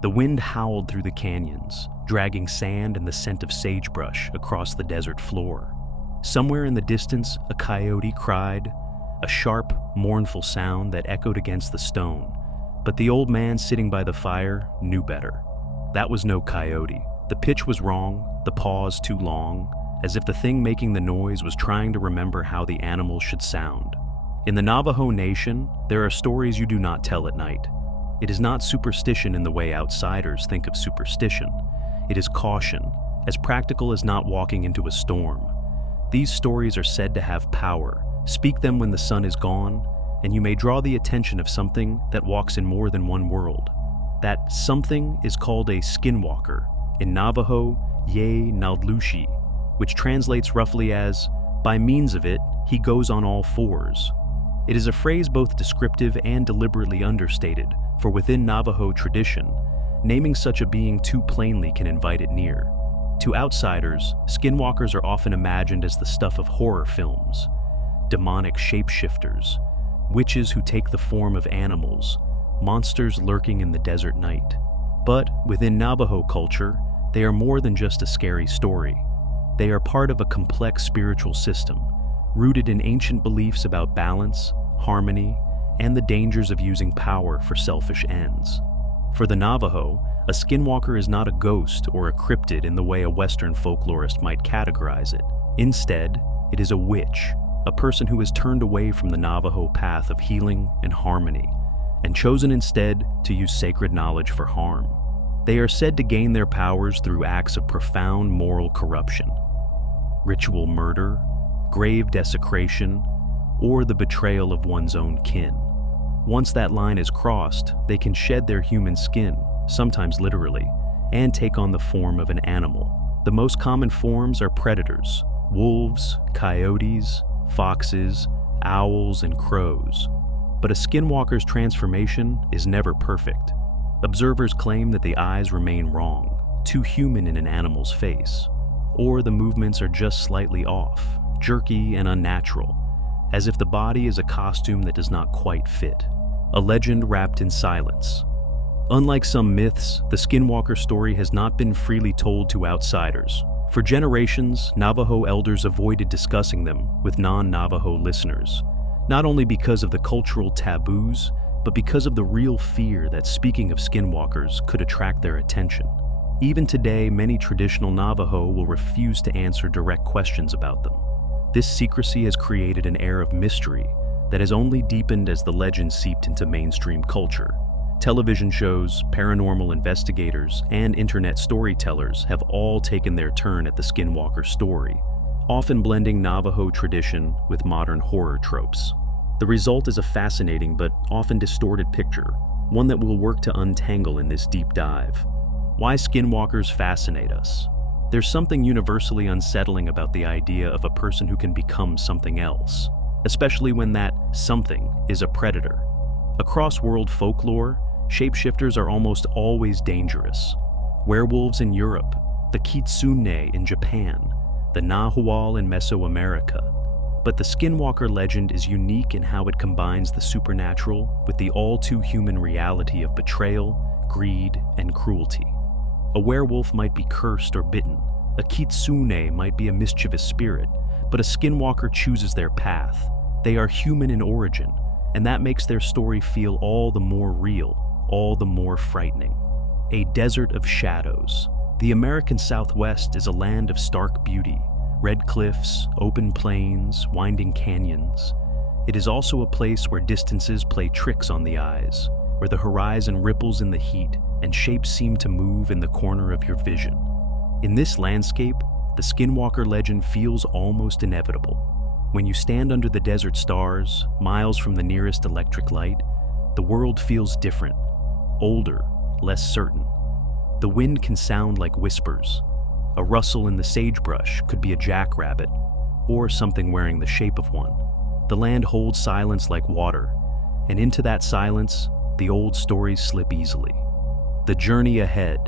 The wind howled through the canyons, dragging sand and the scent of sagebrush across the desert floor. Somewhere in the distance, a coyote cried, a sharp, mournful sound that echoed against the stone. But the old man sitting by the fire knew better. That was no coyote. The pitch was wrong, the pause too long, as if the thing making the noise was trying to remember how the animal should sound. In the Navajo Nation, there are stories you do not tell at night. It is not superstition in the way outsiders think of superstition. It is caution, as practical as not walking into a storm. These stories are said to have power. Speak them when the sun is gone, and you may draw the attention of something that walks in more than one world. That something is called a skinwalker, in Navajo, Ye Naldlushi, which translates roughly as, by means of it, he goes on all fours. It is a phrase both descriptive and deliberately understated, for within Navajo tradition, naming such a being too plainly can invite it near. To outsiders, skinwalkers are often imagined as the stuff of horror films, demonic shapeshifters, witches who take the form of animals, monsters lurking in the desert night. But within Navajo culture, they are more than just a scary story. They are part of a complex spiritual system, rooted in ancient beliefs about balance, harmony, and the dangers of using power for selfish ends. For the Navajo, a skinwalker is not a ghost or a cryptid in the way a Western folklorist might categorize it. Instead, it is a witch, a person who has turned away from the Navajo path of healing and harmony, and chosen instead to use sacred knowledge for harm. They are said to gain their powers through acts of profound moral corruption, ritual murder, grave desecration, or the betrayal of one's own kin. Once that line is crossed, they can shed their human skin, sometimes literally, and take on the form of an animal. The most common forms are predators: wolves, coyotes, foxes, owls, and crows. But a skinwalker's transformation is never perfect. Observers claim that the eyes remain wrong, too human in an animal's face, or the movements are just slightly off, jerky and unnatural, as if the body is a costume that does not quite fit. A legend wrapped in silence. Unlike some myths, the skinwalker story has not been freely told to outsiders. For generations, Navajo elders avoided discussing them with non-Navajo listeners, not only because of the cultural taboos, but because of the real fear that speaking of skinwalkers could attract their attention. Even today, many traditional Navajo will refuse to answer direct questions about them. This secrecy has created an air of mystery that has only deepened as the legend seeped into mainstream culture. Television shows, paranormal investigators, and internet storytellers have all taken their turn at the skinwalker story, often blending Navajo tradition with modern horror tropes. The result is a fascinating but often distorted picture, one that we'll work to untangle in this deep dive. Why skinwalkers fascinate us? There's something universally unsettling about the idea of a person who can become something else, especially when that something is a predator. Across world folklore, shapeshifters are almost always dangerous. Werewolves in Europe, the kitsune in Japan, the nahual in Mesoamerica. But the skinwalker legend is unique in how it combines the supernatural with the all-too-human reality of betrayal, greed, and cruelty. A werewolf might be cursed or bitten, a kitsune might be a mischievous spirit, but a skinwalker chooses their path. They are human in origin, and that makes their story feel all the more real, all the more frightening. A desert of shadows. The American Southwest is a land of stark beauty. Red cliffs, open plains, winding canyons. It is also a place where distances play tricks on the eyes, where the horizon ripples in the heat and shapes seem to move in the corner of your vision. In this landscape, the skinwalker legend feels almost inevitable. When you stand under the desert stars, miles from the nearest electric light, the world feels different, older, less certain. The wind can sound like whispers. A rustle in the sagebrush could be a jackrabbit, or something wearing the shape of one. The land holds silence like water, and into that silence, the old stories slip easily. The journey ahead.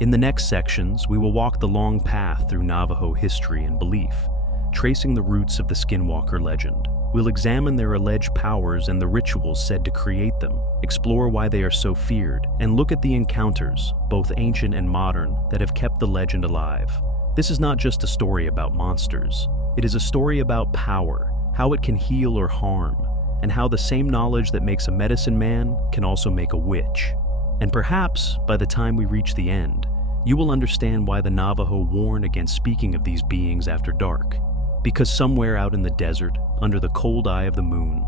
In the next sections, we will walk the long path through Navajo history and belief, tracing the roots of the skinwalker legend. We'll examine their alleged powers and the rituals said to create them, explore why they are so feared, and look at the encounters, both ancient and modern, that have kept the legend alive. This is not just a story about monsters. It is a story about power, how it can heal or harm, and how the same knowledge that makes a medicine man can also make a witch. And perhaps, by the time we reach the end, you will understand why the Navajo warn against speaking of these beings after dark. Because somewhere out in the desert, under the cold eye of the moon,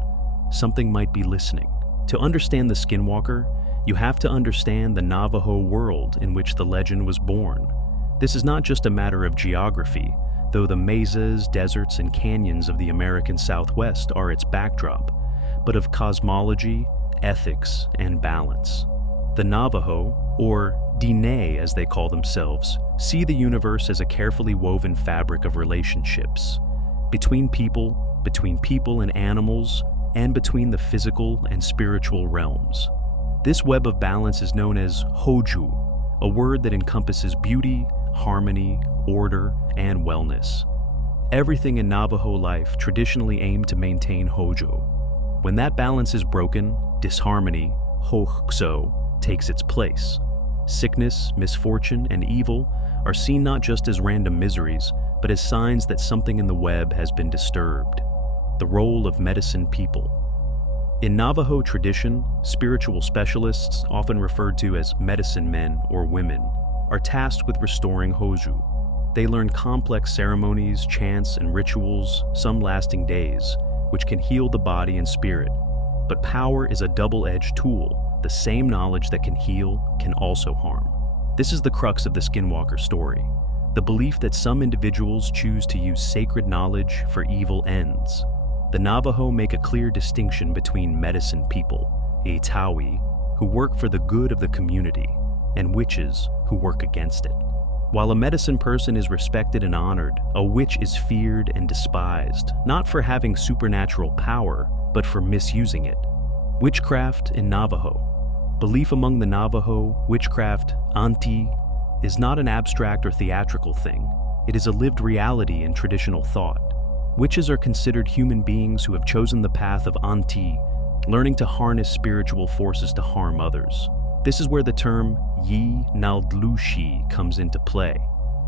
something might be listening. To understand the Skinwalker, you have to understand the Navajo world in which the legend was born. This is not just a matter of geography, though the mesas, deserts, and canyons of the American Southwest are its backdrop, but of cosmology, ethics, and balance. The Navajo, or Diné as they call themselves, see the universe as a carefully woven fabric of relationships between people and animals, and between the physical and spiritual realms. This web of balance is known as Hoju, a word that encompasses beauty, harmony, order, and wellness. Everything in Navajo life traditionally aimed to maintain Hojo. When that balance is broken, disharmony, Hoxo, takes its place. Sickness, misfortune, and evil are seen not just as random miseries, but as signs that something in the web has been disturbed. The role of medicine people. In Navajo tradition, spiritual specialists, often referred to as medicine men or women, are tasked with restoring Hoju. They learn complex ceremonies, chants, and rituals, some lasting days, which can heal the body and spirit. But power is a double-edged tool. The same knowledge that can heal can also harm. This is the crux of the Skinwalker story, the belief that some individuals choose to use sacred knowledge for evil ends. The Navajo make a clear distinction between medicine people, a Tawi, who work for the good of the community, and witches who work against it. While a medicine person is respected and honored, a witch is feared and despised, not for having supernatural power, but for misusing it. Witchcraft in Navajo. Belief among the Navajo, witchcraft, anti, is not an abstract or theatrical thing. It is a lived reality in traditional thought. Witches are considered human beings who have chosen the path of anti, learning to harness spiritual forces to harm others. This is where the term yi naldlushi comes into play.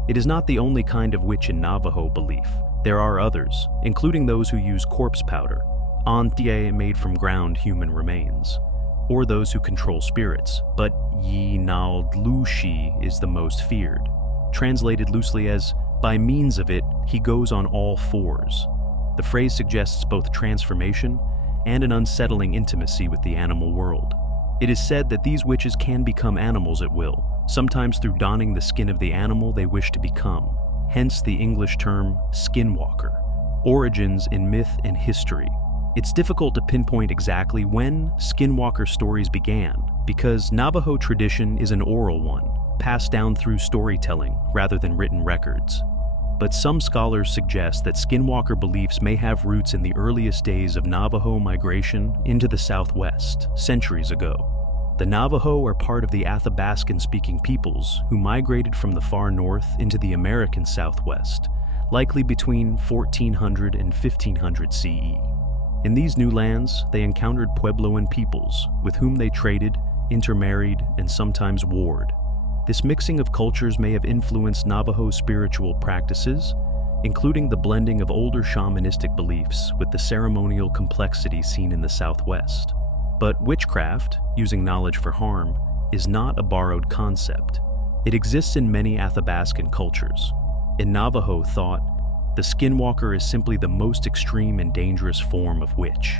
It is not the only kind of witch in Navajo belief. There are others, including those who use corpse powder, antie made from ground human remains, or those who control spirits, but yi naldlushi is the most feared. Translated loosely as, by means of it, he goes on all fours. The phrase suggests both transformation and an unsettling intimacy with the animal world. It is said that these witches can become animals at will, sometimes through donning the skin of the animal they wish to become, hence the English term skinwalker. Origins in myth and history. It's difficult to pinpoint exactly when Skinwalker stories began, because Navajo tradition is an oral one, passed down through storytelling rather than written records. But some scholars suggest that Skinwalker beliefs may have roots in the earliest days of Navajo migration into the Southwest, centuries ago. The Navajo are part of the Athabascan-speaking peoples who migrated from the far north into the American Southwest, likely between 1400 and 1500 CE. In these new lands, they encountered Puebloan peoples, with whom they traded, intermarried, and sometimes warred. This mixing of cultures may have influenced Navajo spiritual practices, including the blending of older shamanistic beliefs with the ceremonial complexity seen in the Southwest. But witchcraft, using knowledge for harm, is not a borrowed concept. It exists in many Athabascan cultures. In Navajo thought, the Skinwalker is simply the most extreme and dangerous form of witch.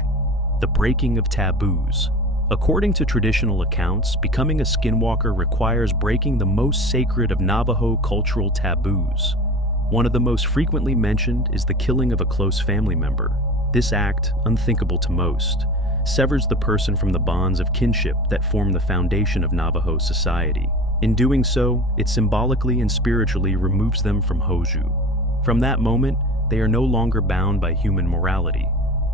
The breaking of taboos. According to traditional accounts, becoming a Skinwalker requires breaking the most sacred of Navajo cultural taboos. One of the most frequently mentioned is the killing of a close family member. This act, unthinkable to most, severs the person from the bonds of kinship that form the foundation of Navajo society. In doing so, it symbolically and spiritually removes them from Hoju. From that moment, they are no longer bound by human morality,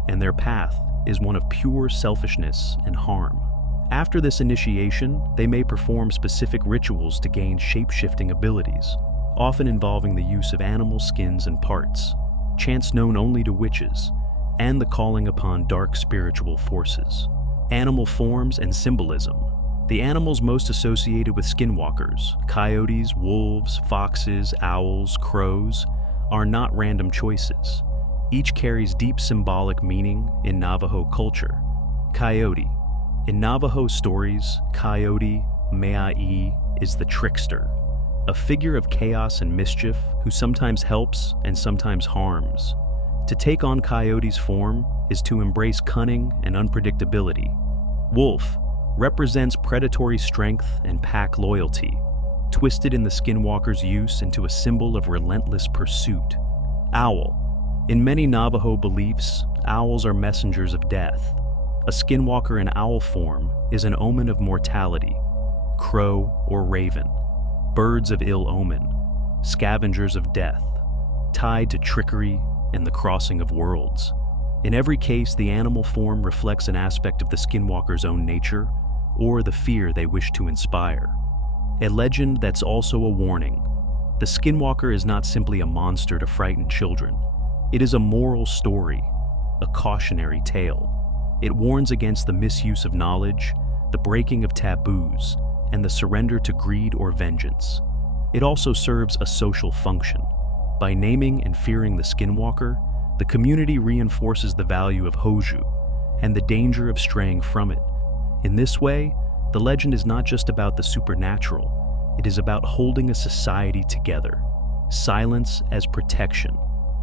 and their path is one of pure selfishness and harm. After this initiation, they may perform specific rituals to gain shape-shifting abilities, often involving the use of animal skins and parts, chants known only to witches, and the calling upon dark spiritual forces. Animal forms and symbolism. The animals most associated with skinwalkers, coyotes, wolves, foxes, owls, crows, are not random choices. Each carries deep symbolic meaning in Navajo culture. Coyote. In Navajo stories, Coyote Mai'i is the trickster, a figure of chaos and mischief who sometimes helps and sometimes harms. To take on Coyote's form is to embrace cunning and unpredictability. Wolf represents predatory strength and pack loyalty, twisted in the skinwalker's use into a symbol of relentless pursuit. Owl. In many Navajo beliefs, owls are messengers of death. A skinwalker in owl form is an omen of mortality. Crow or raven. Birds of ill omen. Scavengers of death, tied to trickery and the crossing of worlds. In every case, the animal form reflects an aspect of the skinwalker's own nature or the fear they wish to inspire. A legend that's also a warning. The skinwalker is not simply a monster to frighten children. It is a moral story, a cautionary tale. It warns against the misuse of knowledge, the breaking of taboos, and the surrender to greed or vengeance. It also serves a social function. By naming and fearing the skinwalker, the community reinforces the value of Hoju and the danger of straying from it. In this way, the legend is not just about the supernatural, it is about holding a society together. Silence as protection.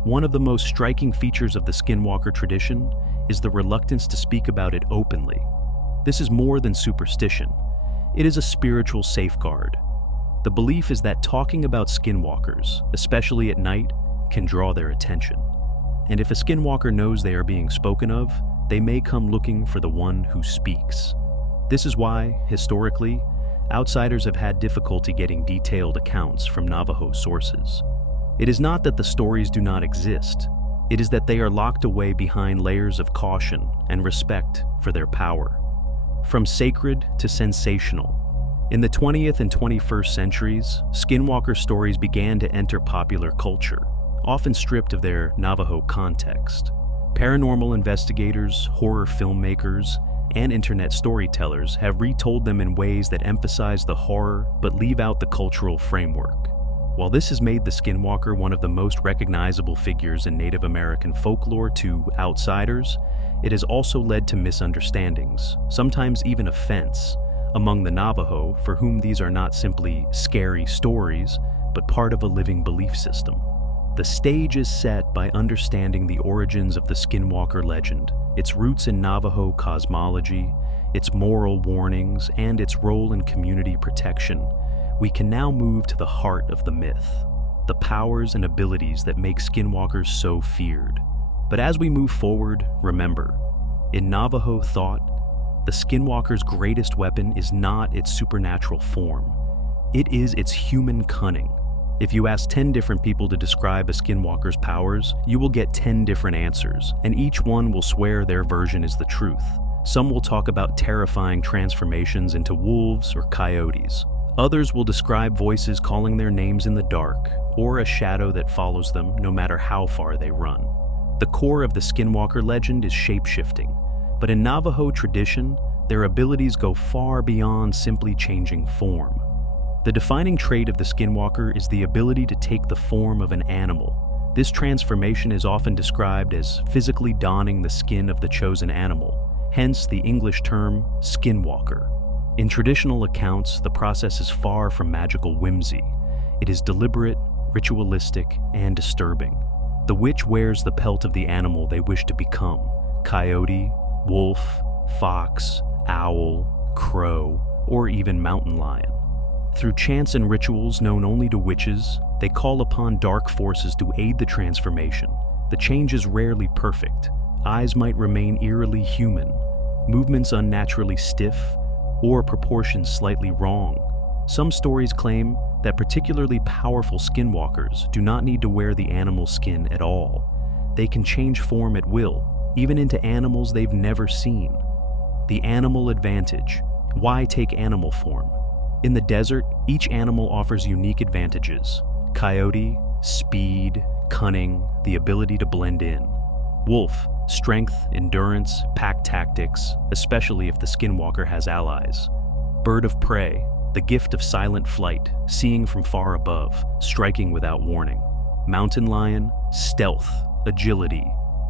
One of the most striking features of the skinwalker tradition is the reluctance to speak about it openly. This is more than superstition. It is a spiritual safeguard. The belief is that talking about skinwalkers, especially at night, can draw their attention. And if a skinwalker knows they are being spoken of, they may come looking for the one who speaks. This is why, historically, outsiders have had difficulty getting detailed accounts from Navajo sources. It is not that the stories do not exist, it is that they are locked away behind layers of caution and respect for their power. From sacred to sensational. In the 20th and 21st centuries, skinwalker stories began to enter popular culture, often stripped of their Navajo context. Paranormal investigators, horror filmmakers, and internet storytellers have retold them in ways that emphasize the horror but leave out the cultural framework. While this has made the skinwalker one of the most recognizable figures in Native American folklore to outsiders, it has also led to misunderstandings, sometimes even offense, among the Navajo, for whom these are not simply scary stories, but part of a living belief system. The stage is set by understanding the origins of the skinwalker legend, its roots in Navajo cosmology, its moral warnings, and its role in community protection. We can now move to the heart of the myth, the powers and abilities that make skinwalkers so feared. But as we move forward, remember, in Navajo thought, the skinwalker's greatest weapon is not its supernatural form. It is its human cunning. If you ask 10 different people to describe a skinwalker's powers, you will get 10 different answers, and each one will swear their version is the truth. Some will talk about terrifying transformations into wolves or coyotes. Others will describe voices calling their names in the dark, or a shadow that follows them no matter how far they run. The core of the skinwalker legend is shape-shifting, but in Navajo tradition, their abilities go far beyond simply changing form. The defining trait of the skinwalker is the ability to take the form of an animal. This transformation is often described as physically donning the skin of the chosen animal, hence the English term skinwalker. In traditional accounts, the process is far from magical whimsy. It is deliberate, ritualistic, and disturbing. The witch wears the pelt of the animal they wish to become: coyote, wolf, fox, owl, crow, or even mountain lion. Through chants and rituals known only to witches, they call upon dark forces to aid the transformation. The change is rarely perfect. Eyes might remain eerily human, movements unnaturally stiff, or proportions slightly wrong. Some stories claim that particularly powerful skinwalkers do not need to wear the animal skin at all. They can change form at will, even into animals they've never seen. The animal advantage. Why take animal form? In the desert, each animal offers unique advantages. Coyote, speed, cunning, the ability to blend in. Wolf, strength, endurance, pack tactics, especially if the Skinwalker has allies. Bird of prey, the gift of silent flight, seeing from far above, striking without warning. Mountain lion, stealth, agility,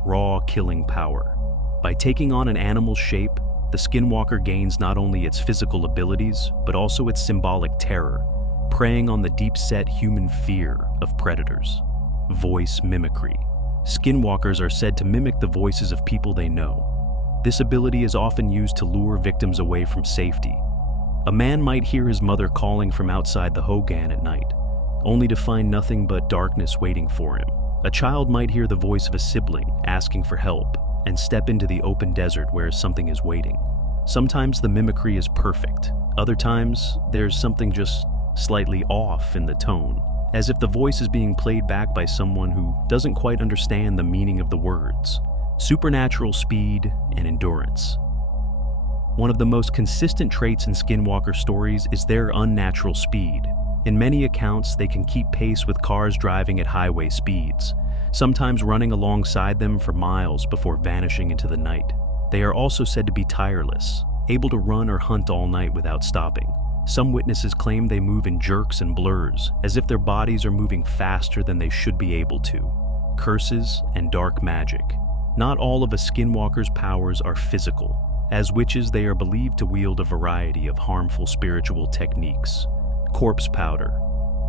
raw killing power. By taking on an animal's shape, the Skinwalker gains not only its physical abilities, but also its symbolic terror, preying on the deep-set human fear of predators. Voice mimicry. Skinwalkers are said to mimic the voices of people they know. This ability is often used to lure victims away from safety. A man might hear his mother calling from outside the hogan at night, only to find nothing but darkness waiting for him. A child might hear the voice of a sibling asking for help and step into the open desert where something is waiting. Sometimes the mimicry is perfect. Other times, there's something just slightly off in the tone, as if the voice is being played back by someone who doesn't quite understand the meaning of the words. Supernatural speed and endurance. One of the most consistent traits in Skinwalker stories is their unnatural speed. In many accounts, they can keep pace with cars driving at highway speeds, sometimes running alongside them for miles before vanishing into the night. They are also said to be tireless, able to run or hunt all night without stopping. Some witnesses claim they move in jerks and blurs, as if their bodies are moving faster than they should be able to. Curses and dark magic. Not all of a Skinwalker's powers are physical. As witches, they are believed to wield a variety of harmful spiritual techniques. Corpse powder,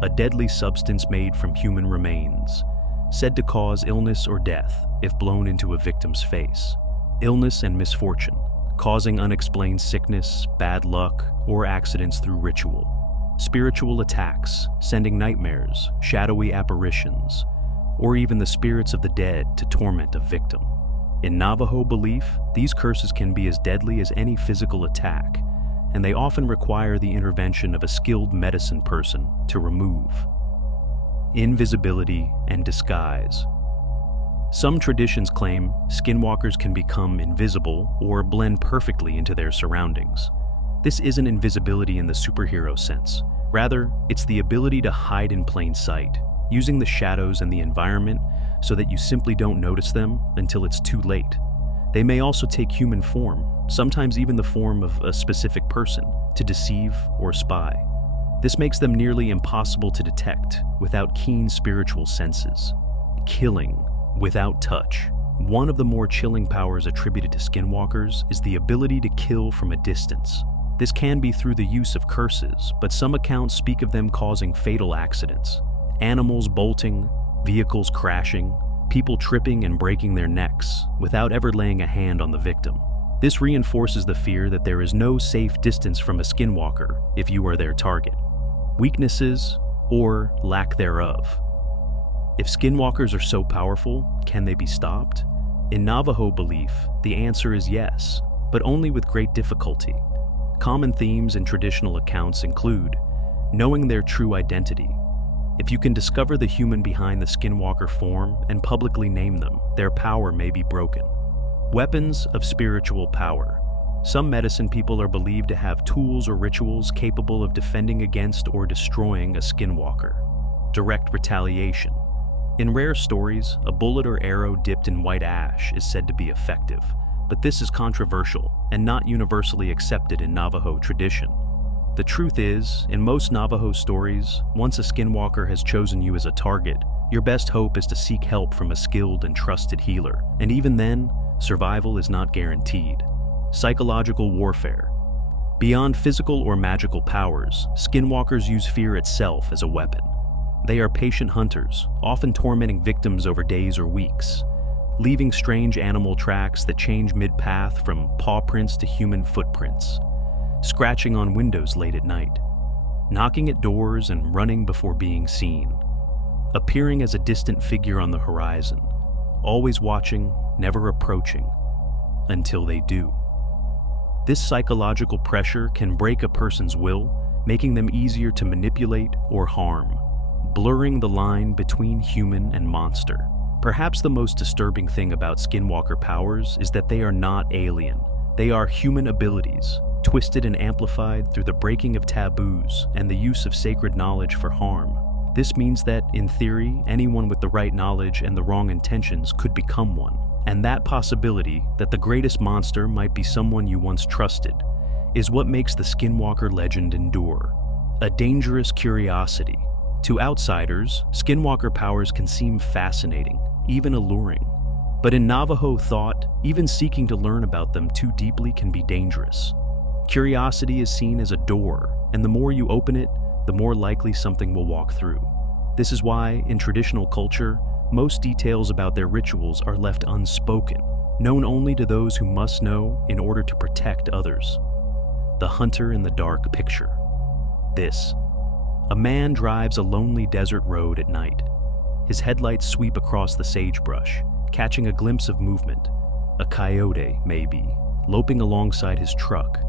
a deadly substance made from human remains, said to cause illness or death if blown into a victim's face. Illness and misfortune, causing unexplained sickness, bad luck, or accidents through ritual. Spiritual attacks, sending nightmares, shadowy apparitions, or even the spirits of the dead to torment a victim. In Navajo belief, these curses can be as deadly as any physical attack, and they often require the intervention of a skilled medicine person to remove. Invisibility and disguise. Some traditions claim Skinwalkers can become invisible or blend perfectly into their surroundings. This isn't invisibility in the superhero sense. Rather, it's the ability to hide in plain sight, using the shadows and the environment so that you simply don't notice them until it's too late. They may also take human form, sometimes even the form of a specific person, to deceive or spy. This makes them nearly impossible to detect without keen spiritual senses. Killing without touch. One of the more chilling powers attributed to Skinwalkers is the ability to kill from a distance. This can be through the use of curses, but some accounts speak of them causing fatal accidents. Animals bolting, vehicles crashing, people tripping and breaking their necks without ever laying a hand on the victim. This reinforces the fear that there is no safe distance from a Skinwalker if you are their target. Weaknesses or lack thereof. If Skinwalkers are so powerful, can they be stopped? In Navajo belief, the answer is yes, but only with great difficulty. Common themes in traditional accounts include knowing their true identity. If you can discover the human behind the Skinwalker form and publicly name them, their power may be broken. Weapons of spiritual power. Some medicine people are believed to have tools or rituals capable of defending against or destroying a Skinwalker. Direct retaliation. In rare stories, a bullet or arrow dipped in white ash is said to be effective, but this is controversial and not universally accepted in Navajo tradition. The truth is, in most Navajo stories, once a Skinwalker has chosen you as a target, your best hope is to seek help from a skilled and trusted healer, and even then, survival is not guaranteed. Psychological warfare. Beyond physical or magical powers, Skinwalkers use fear itself as a weapon. They are patient hunters, often tormenting victims over days or weeks, leaving strange animal tracks that change mid-path from paw prints to human footprints, scratching on windows late at night, knocking at doors and running before being seen, appearing as a distant figure on the horizon, always watching, never approaching, until they do. This psychological pressure can break a person's will, making them easier to manipulate or harm, blurring the line between human and monster. Perhaps the most disturbing thing about Skinwalker powers is that they are not alien. They are human abilities, twisted and amplified through the breaking of taboos and the use of sacred knowledge for harm. This means that, in theory, anyone with the right knowledge and the wrong intentions could become one. And that possibility that the greatest monster might be someone you once trusted is what makes the Skinwalker legend endure. A dangerous curiosity. To outsiders, Skinwalker powers can seem fascinating, even alluring. But in Navajo thought, even seeking to learn about them too deeply can be dangerous. Curiosity is seen as a door, and the more you open it, the more likely something will walk through. This is why, in traditional culture, most details about their rituals are left unspoken, known only to those who must know in order to protect others. The hunter in the dark picture. This. A man drives a lonely desert road at night. His headlights sweep across the sagebrush, catching a glimpse of movement. A coyote, maybe, loping alongside his truck.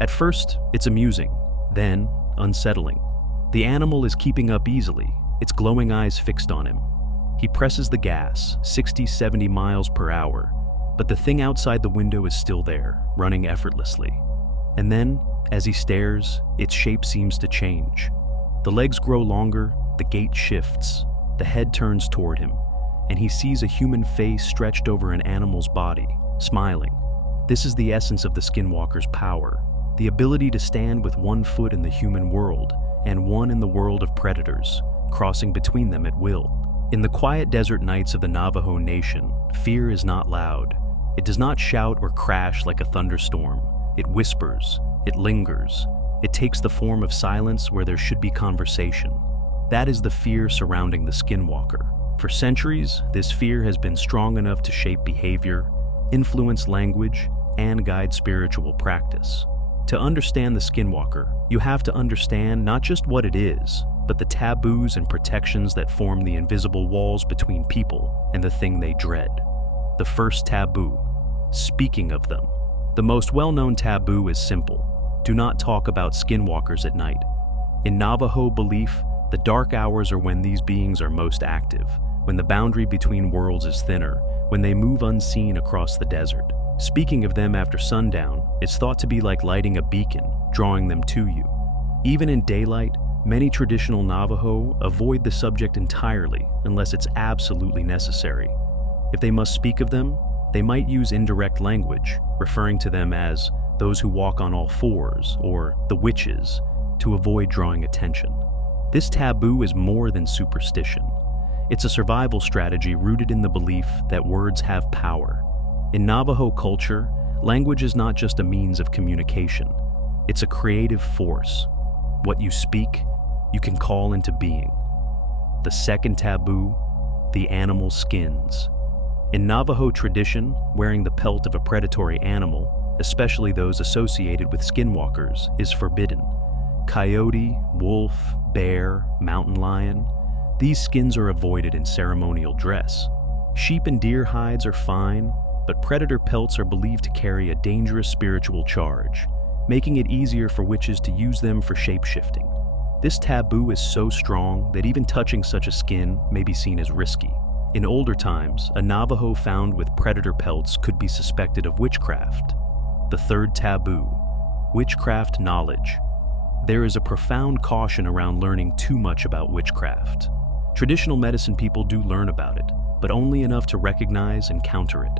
At first, it's amusing, then unsettling. The animal is keeping up easily, its glowing eyes fixed on him. He presses the gas, 60-70 miles per hour, but the thing outside the window is still there, running effortlessly. And then, as he stares, its shape seems to change. The legs grow longer, the gait shifts, the head turns toward him, and he sees a human face stretched over an animal's body, smiling. This is the essence of the Skinwalker's power, the ability to stand with one foot in the human world and one in the world of predators, crossing between them at will. In the quiet desert nights of the Navajo Nation, fear is not loud. It does not shout or crash like a thunderstorm. It whispers, it lingers, it takes the form of silence where there should be conversation. That is the fear surrounding the Skinwalker. For centuries, this fear has been strong enough to shape behavior, influence language, and guide spiritual practice. To understand the Skinwalker, you have to understand not just what it is, but the taboos and protections that form the invisible walls between people and the thing they dread. The first taboo, speaking of them. The most well-known taboo is simple: do not talk about skinwalkers at night. In Navajo belief, the dark hours are when these beings are most active, when the boundary between worlds is thinner, when they move unseen across the desert. Speaking of them after sundown is thought to be like lighting a beacon, drawing them to you. Even in daylight, many traditional Navajo avoid the subject entirely unless it's absolutely necessary. If they must speak of them, they might use indirect language, referring to them as those who walk on all fours or the witches, to avoid drawing attention. This taboo is more than superstition. It's a survival strategy rooted in the belief that words have power. In Navajo culture, language is not just a means of communication. It's a creative force. What you speak, you can call into being. The second taboo, the animal skins. In Navajo tradition, wearing the pelt of a predatory animal, especially those associated with skinwalkers, is forbidden. Coyote, wolf, bear, mountain lion, these skins are avoided in ceremonial dress. Sheep and deer hides are fine, but predator pelts are believed to carry a dangerous spiritual charge, making it easier for witches to use them for shape-shifting. This taboo is so strong that even touching such a skin may be seen as risky. In older times, a Navajo found with predator pelts could be suspected of witchcraft. The third taboo, witchcraft knowledge. There is a profound caution around learning too much about witchcraft. Traditional medicine people do learn about it, but only enough to recognize and counter it.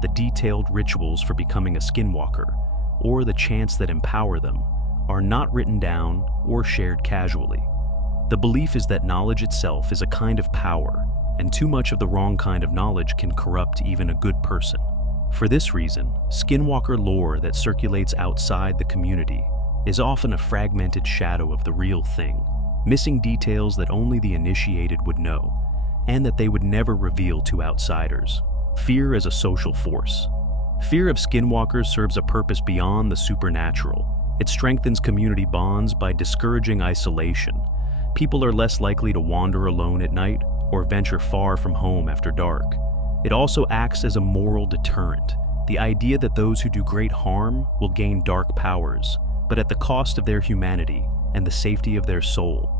The detailed rituals for becoming a skinwalker, or the chants that empower them, are not written down or shared casually. The belief is that knowledge itself is a kind of power, and too much of the wrong kind of knowledge can corrupt even a good person. For this reason, skinwalker lore that circulates outside the community is often a fragmented shadow of the real thing, missing details that only the initiated would know, and that they would never reveal to outsiders. Fear as a social force. Fear of skinwalkers serves a purpose beyond the supernatural. It strengthens community bonds by discouraging isolation. People are less likely to wander alone at night or venture far from home after dark. It also acts as a moral deterrent, the idea that those who do great harm will gain dark powers, but at the cost of their humanity and the safety of their soul.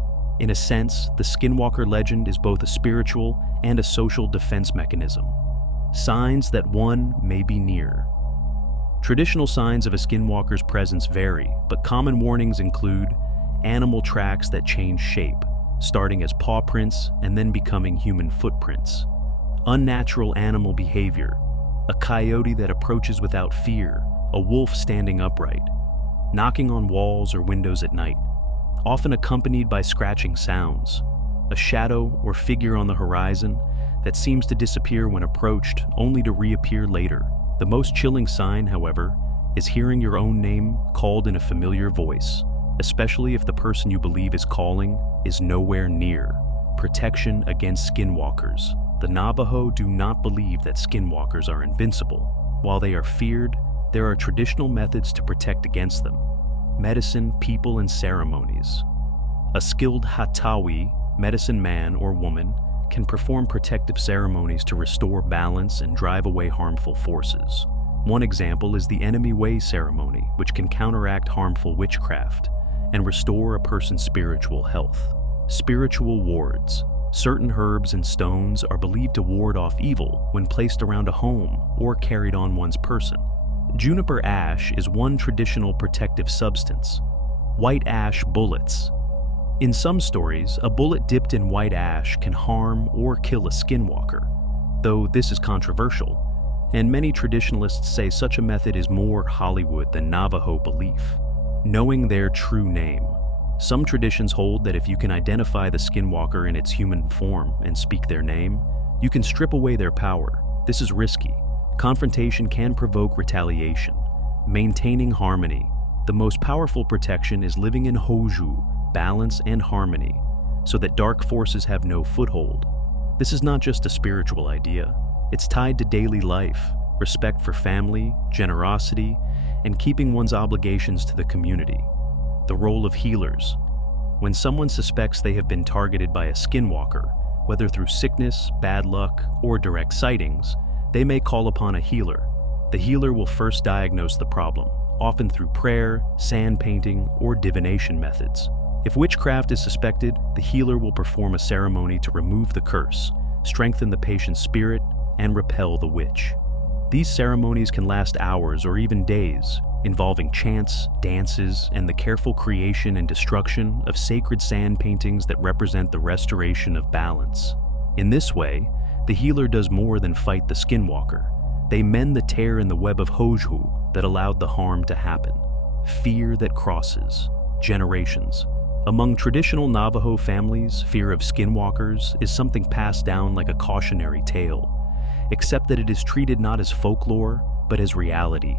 In a sense, the Skinwalker legend is both a spiritual and a social defense mechanism. Signs that one may be near. Traditional signs of a skinwalker's presence vary, but common warnings include animal tracks that change shape, starting as paw prints and then becoming human footprints. Unnatural animal behavior. a coyote that approaches without fear, a wolf standing upright, knocking on walls or windows at night, often accompanied by scratching sounds, a shadow or figure on the horizon that seems to disappear when approached only to reappear later. The most chilling sign, however, is hearing your own name called in a familiar voice, especially if the person you believe is calling is nowhere near. Protection against skinwalkers. The Navajo do not believe that skinwalkers are invincible. While they are feared, there are traditional methods to protect against them: medicine, people, and ceremonies. A skilled hatawi, medicine man or woman, can perform protective ceremonies to restore balance and drive away harmful forces. One example is the enemy way ceremony, which can counteract harmful witchcraft and restore a person's spiritual health. Spiritual wards. Certain herbs and stones are believed to ward off evil when placed around a home or carried on one's person. Juniper ash is one traditional protective substance. White ash bullets. In some stories, a bullet dipped in white ash can harm or kill a skinwalker, though this is controversial, and many traditionalists say such a method is more Hollywood than Navajo belief. Knowing their true name. Some traditions hold that if you can identify the skinwalker in its human form and speak their name, you can strip away their power. This is risky. Confrontation can provoke retaliation. Maintaining harmony. The most powerful protection is living in hoju, balance and harmony, so that dark forces have no foothold. This is not just a spiritual idea. It's tied to daily life, respect for family, generosity, and keeping one's obligations to the community. The role of healers. When someone suspects they have been targeted by a skinwalker, whether through sickness, bad luck, or direct sightings, they may call upon a healer. The healer will first diagnose the problem, often through prayer, sand painting, or divination methods. If witchcraft is suspected, the healer will perform a ceremony to remove the curse, strengthen the patient's spirit, and repel the witch. These ceremonies can last hours or even days, involving chants, dances, and the careful creation and destruction of sacred sand paintings that represent the restoration of balance. In this way, the healer does more than fight the skinwalker. They mend the tear in the web of hoju that allowed the harm to happen. Fear that crosses generations. Among traditional Navajo families, fear of skinwalkers is something passed down like a cautionary tale, except that it is treated not as folklore, but as reality.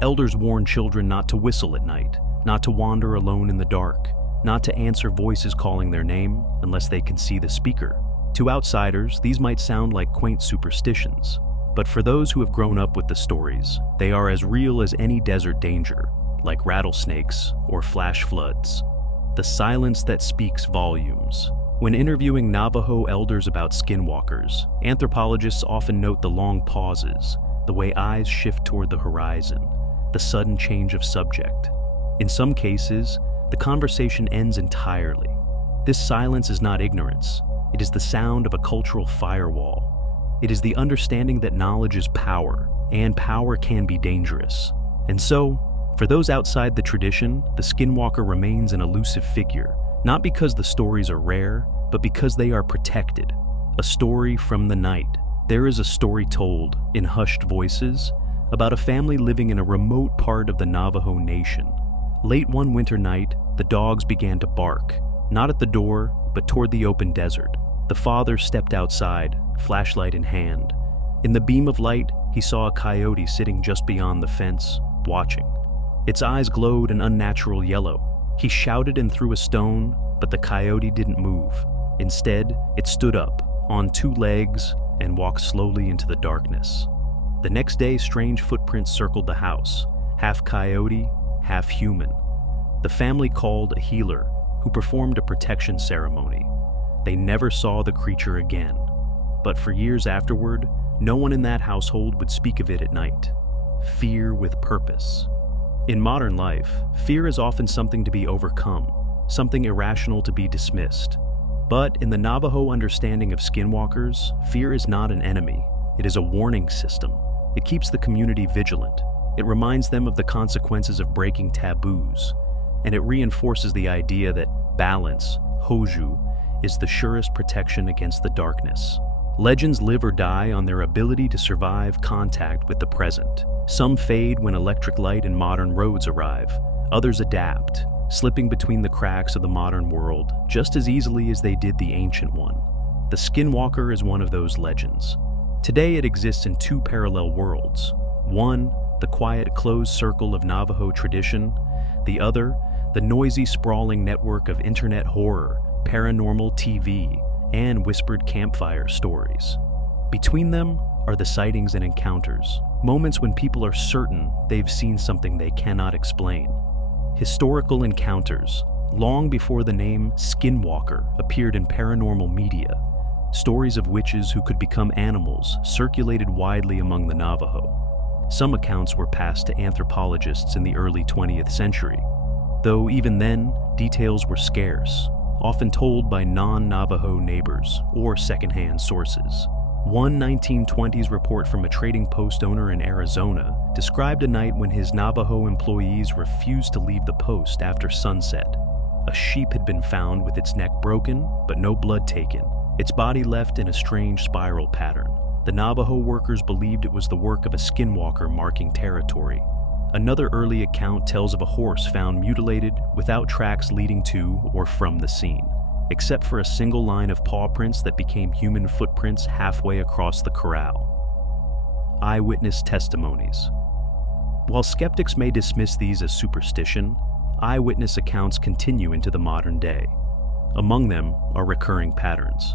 Elders warn children not to whistle at night, not to wander alone in the dark, not to answer voices calling their name unless they can see the speaker. To outsiders, these might sound like quaint superstitions, but for those who have grown up with the stories, they are as real as any desert danger, like rattlesnakes or flash floods. The silence that speaks volumes. When interviewing Navajo elders about skinwalkers, anthropologists often note the long pauses, the way eyes shift toward the horizon, the sudden change of subject. In some cases, the conversation ends entirely. This silence is not ignorance. It is the sound of a cultural firewall. It is the understanding that knowledge is power, and power can be dangerous. And so, for those outside the tradition, the skinwalker remains an elusive figure, not because the stories are rare, but because they are protected. A story from the night. There is a story told, in hushed voices, about a family living in a remote part of the Navajo Nation. Late one winter night, the dogs began to bark, not at the door, but toward the open desert. The father stepped outside, flashlight in hand. In the beam of light, he saw a coyote sitting just beyond the fence, watching. Its eyes glowed an unnatural yellow. He shouted and threw a stone, but the coyote didn't move. Instead, it stood up, on two legs, and walked slowly into the darkness. The next day, strange footprints circled the house, half coyote, half human. The family called a healer, who performed a protection ceremony. They never saw the creature again, but for years afterward, no one in that household would speak of it at night. Fear with purpose. In modern life, fear is often something to be overcome, something irrational to be dismissed. But in the Navajo understanding of skinwalkers, fear is not an enemy. It is a warning system. It keeps the community vigilant. It reminds them of the consequences of breaking taboos. And it reinforces the idea that balance, hoju, is the surest protection against the darkness. Legends live or die on their ability to survive contact with the present. Some fade when electric light and modern roads arrive. Others adapt, slipping between the cracks of the modern world just as easily as they did the ancient one. The Skinwalker is one of those legends. Today it exists in two parallel worlds. One, the quiet closed circle of Navajo tradition. The other, the noisy sprawling network of internet horror, paranormal TV, and whispered campfire stories. Between them are the sightings and encounters, moments when people are certain they've seen something they cannot explain. Historical encounters, long before the name Skinwalker appeared in paranormal media. Stories of witches who could become animals circulated widely among the Navajo. Some accounts were passed to anthropologists in the early 20th century, though even then, details were scarce, often told by non-Navajo neighbors or secondhand sources. One 1920s report from a trading post owner in Arizona described a night when his Navajo employees refused to leave the post after sunset. A sheep had been found with its neck broken, but no blood taken, its body left in a strange spiral pattern. The Navajo workers believed it was the work of a skinwalker marking territory. Another early account tells of a horse found mutilated without tracks leading to or from the scene, except for a single line of paw prints that became human footprints halfway across the corral. Eyewitness testimonies. While skeptics may dismiss these as superstition, eyewitness accounts continue into the modern day. Among them are recurring patterns.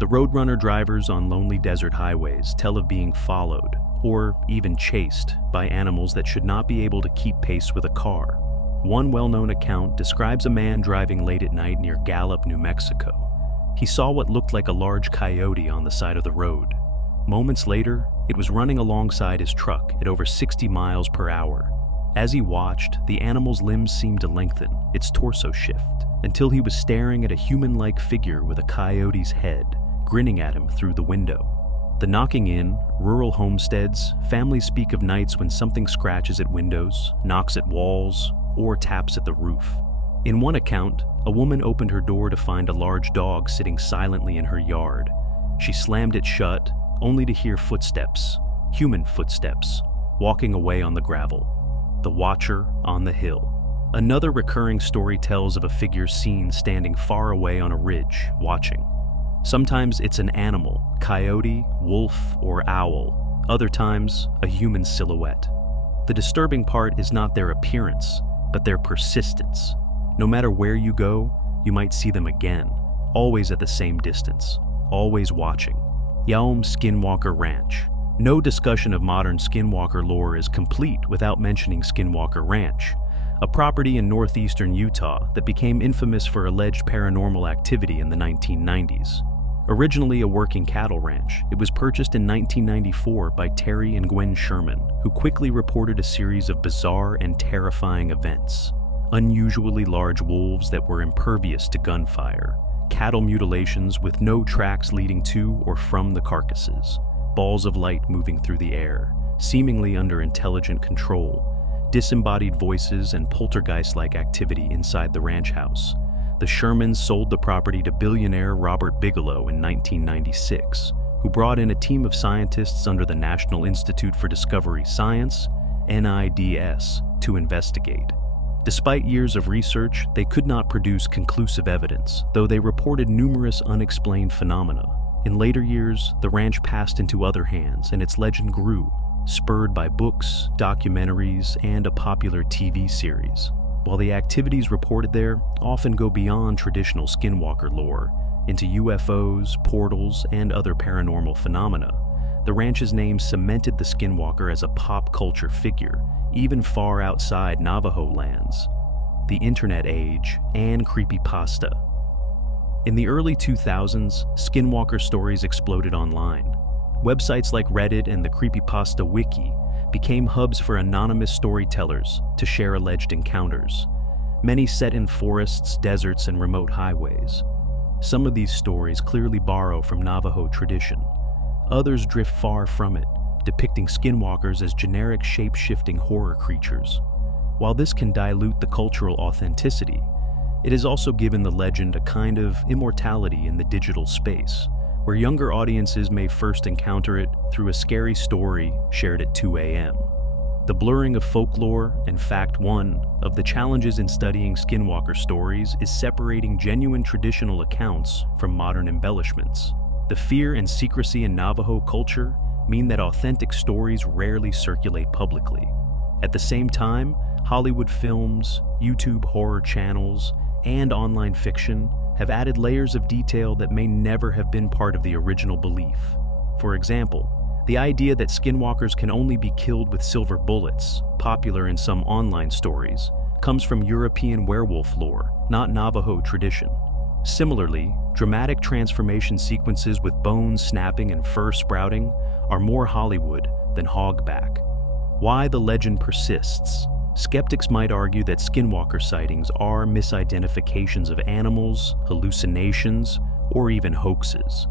The roadrunner drivers on lonely desert highways tell of being followed, or even chased, by animals that should not be able to keep pace with a car. One well-known account describes a man driving late at night near Gallup, New Mexico. He saw what looked like a large coyote on the side of the road. Moments later, it was running alongside his truck at over 60 miles per hour. As he watched, the animal's limbs seemed to lengthen, its torso shift, until he was staring at a human-like figure with a coyote's head, grinning at him through the window. The knocking in, rural homesteads, families speak of nights when something scratches at windows, knocks at walls, or taps at the roof. In one account, a woman opened her door to find a large dog sitting silently in her yard. She slammed it shut, only to hear footsteps, human footsteps, walking away on the gravel. The Watcher on the Hill. Another recurring story tells of a figure seen standing far away on a ridge, watching. Sometimes it's an animal, coyote, wolf, or owl. Other times, a human silhouette. The disturbing part is not their appearance, but their persistence. No matter where you go, you might see them again, always at the same distance, always watching. Skinwalker Ranch. No discussion of modern Skinwalker lore is complete without mentioning Skinwalker Ranch, a property in northeastern Utah that became infamous for alleged paranormal activity in the 1990s. Originally a working cattle ranch, it was purchased in 1994 by Terry and Gwen Sherman, who quickly reported a series of bizarre and terrifying events. Unusually large wolves that were impervious to gunfire, cattle mutilations with no tracks leading to or from the carcasses, balls of light moving through the air, seemingly under intelligent control, disembodied voices and poltergeist-like activity inside the ranch house. The Shermans sold the property to billionaire Robert Bigelow in 1996, who brought in a team of scientists under the National Institute for Discovery Science, NIDS, to investigate. Despite years of research, they could not produce conclusive evidence, though they reported numerous unexplained phenomena. In later years, the ranch passed into other hands and its legend grew, spurred by books, documentaries, and a popular TV series. While the activities reported there often go beyond traditional Skinwalker lore, into UFOs, portals, and other paranormal phenomena, the ranch's name cemented the Skinwalker as a pop culture figure, even far outside Navajo lands. The internet age and creepypasta. In the early 2000s, Skinwalker stories exploded online. Websites like Reddit and the Creepypasta Wiki became hubs for anonymous storytellers to share alleged encounters, many set in forests, deserts, and remote highways. Some of these stories clearly borrow from Navajo tradition. Others drift far from it, depicting skinwalkers as generic shape-shifting horror creatures. While this can dilute the cultural authenticity, it has also given the legend a kind of immortality in the digital space, where younger audiences may first encounter it through a scary story shared at 2 a.m. The blurring of folklore and fact. One of the challenges in studying Skinwalker stories is separating genuine traditional accounts from modern embellishments. The fear and secrecy in Navajo culture mean that authentic stories rarely circulate publicly. At the same time, Hollywood films, YouTube horror channels, and online fiction have added layers of detail that may never have been part of the original belief. For example, the idea that skinwalkers can only be killed with silver bullets, popular in some online stories, comes from European werewolf lore, not Navajo tradition. Similarly, dramatic transformation sequences with bones snapping and fur sprouting are more Hollywood than hogback. Why the legend persists? Skeptics might argue that skinwalker sightings are misidentifications of animals, hallucinations, or even hoaxes.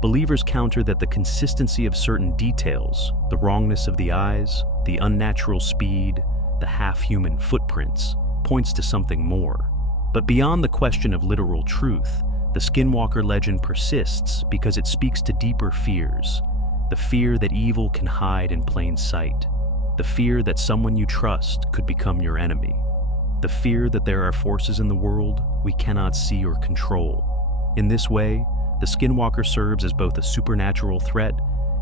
Believers counter that the consistency of certain details, the wrongness of the eyes, the unnatural speed, the half-human footprints, points to something more. But beyond the question of literal truth, the Skinwalker legend persists because it speaks to deeper fears. The fear that evil can hide in plain sight. The fear that someone you trust could become your enemy. The fear that there are forces in the world we cannot see or control. In this way, the Skinwalker serves as both a supernatural threat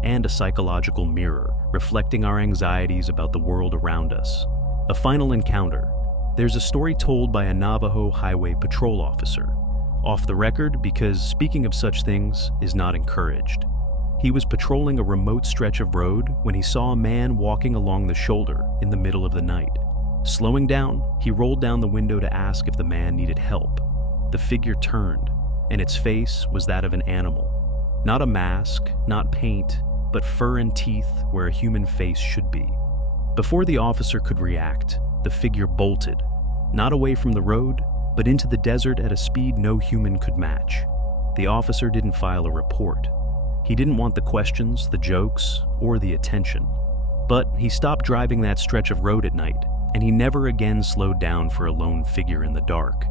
and a psychological mirror, reflecting our anxieties about the world around us. A final encounter. There's a story told by a Navajo highway patrol officer. Off the record, because speaking of such things is not encouraged. He was patrolling a remote stretch of road when he saw a man walking along the shoulder in the middle of the night. Slowing down, he rolled down the window to ask if the man needed help. The figure turned, and its face was that of an animal. Not a mask, not paint, but fur and teeth where a human face should be. Before the officer could react, the figure bolted, not away from the road, but into the desert at a speed no human could match. The officer didn't file a report. He didn't want the questions, the jokes, or the attention. But he stopped driving that stretch of road at night, and he never again slowed down for a lone figure in the dark.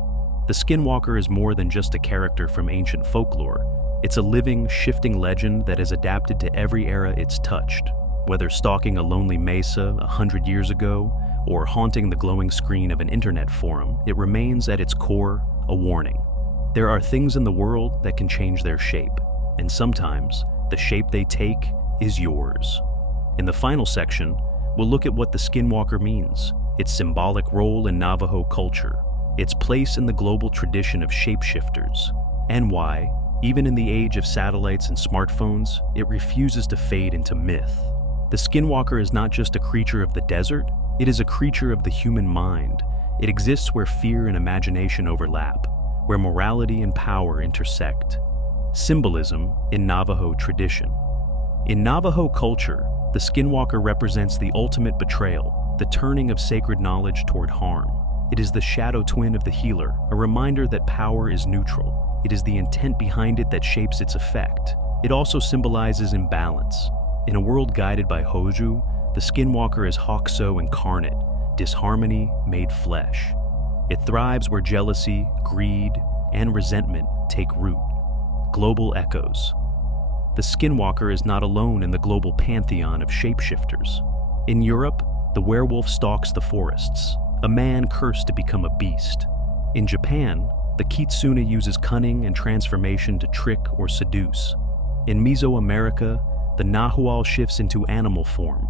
The Skinwalker is more than just a character from ancient folklore. It's a living, shifting legend that has adapted to every era it's touched. Whether stalking a lonely mesa 100 years ago, or haunting the glowing screen of an internet forum, it remains at its core a warning. There are things in the world that can change their shape, and sometimes the shape they take is yours. In the final section, we'll look at what the Skinwalker means, its symbolic role in Navajo culture, its place in the global tradition of shapeshifters, and why, even in the age of satellites and smartphones, it refuses to fade into myth. The Skinwalker is not just a creature of the desert, it is a creature of the human mind. It exists where fear and imagination overlap, where morality and power intersect. Symbolism in Navajo tradition. In Navajo culture, the Skinwalker represents the ultimate betrayal, the turning of sacred knowledge toward harm. It is the shadow twin of the healer, a reminder that power is neutral. It is the intent behind it that shapes its effect. It also symbolizes imbalance. In a world guided by Hoju, the Skinwalker is Hawkso incarnate, disharmony made flesh. It thrives where jealousy, greed, and resentment take root. Global echoes. The Skinwalker is not alone in the global pantheon of shapeshifters. In Europe, the werewolf stalks the forests, a man cursed to become a beast. In Japan, the kitsune uses cunning and transformation to trick or seduce. In Mesoamerica, the nahual shifts into animal form,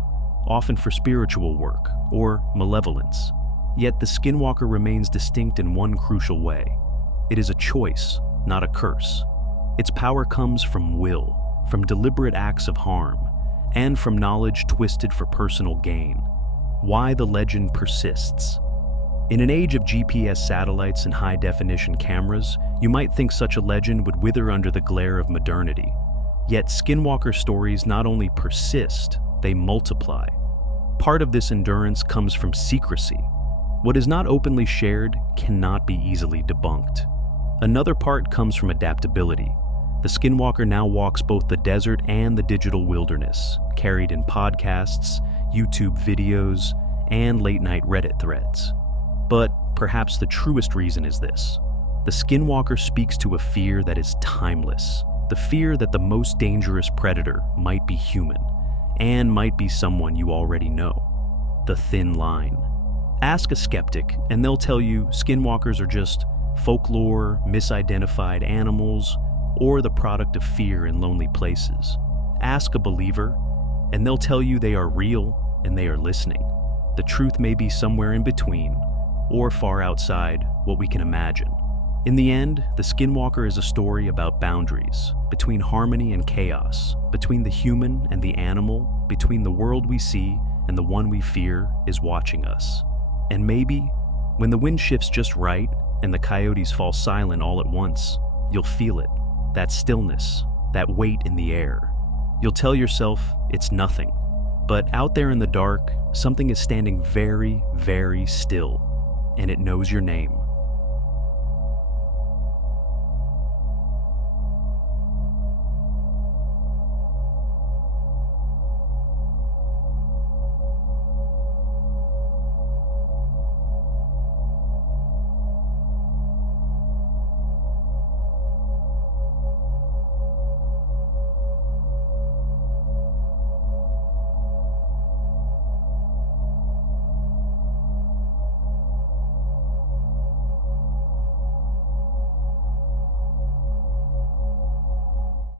often for spiritual work or malevolence. Yet the Skinwalker remains distinct in one crucial way. It is a choice, not a curse. Its power comes from will, from deliberate acts of harm, and from knowledge twisted for personal gain. Why the legend persists. In an age of GPS satellites and high-definition cameras, you might think such a legend would wither under the glare of modernity. Yet Skinwalker stories not only persist, they multiply. Part of this endurance comes from secrecy. What is not openly shared cannot be easily debunked. Another part comes from adaptability. The Skinwalker now walks both the desert and the digital wilderness, carried in podcasts, YouTube videos, and late-night Reddit threads. But perhaps the truest reason is this. The Skinwalker speaks to a fear that is timeless, The fear that the most dangerous predator might be human, and might be someone you already know. The thin line. Ask a skeptic, and they'll tell you skinwalkers are just folklore, misidentified animals, or the product of fear in lonely places. Ask a believer, and they'll tell you they are real and they are listening. The truth may be somewhere in between, or far outside what we can imagine. In the end, the Skinwalker is a story about boundaries, between harmony and chaos, between the human and the animal, between the world we see and the one we fear is watching us. And maybe, when the wind shifts just right and the coyotes fall silent all at once, you'll feel it, that stillness, that weight in the air. You'll tell yourself it's nothing. But out there in the dark, something is standing very, very still, and it knows your name.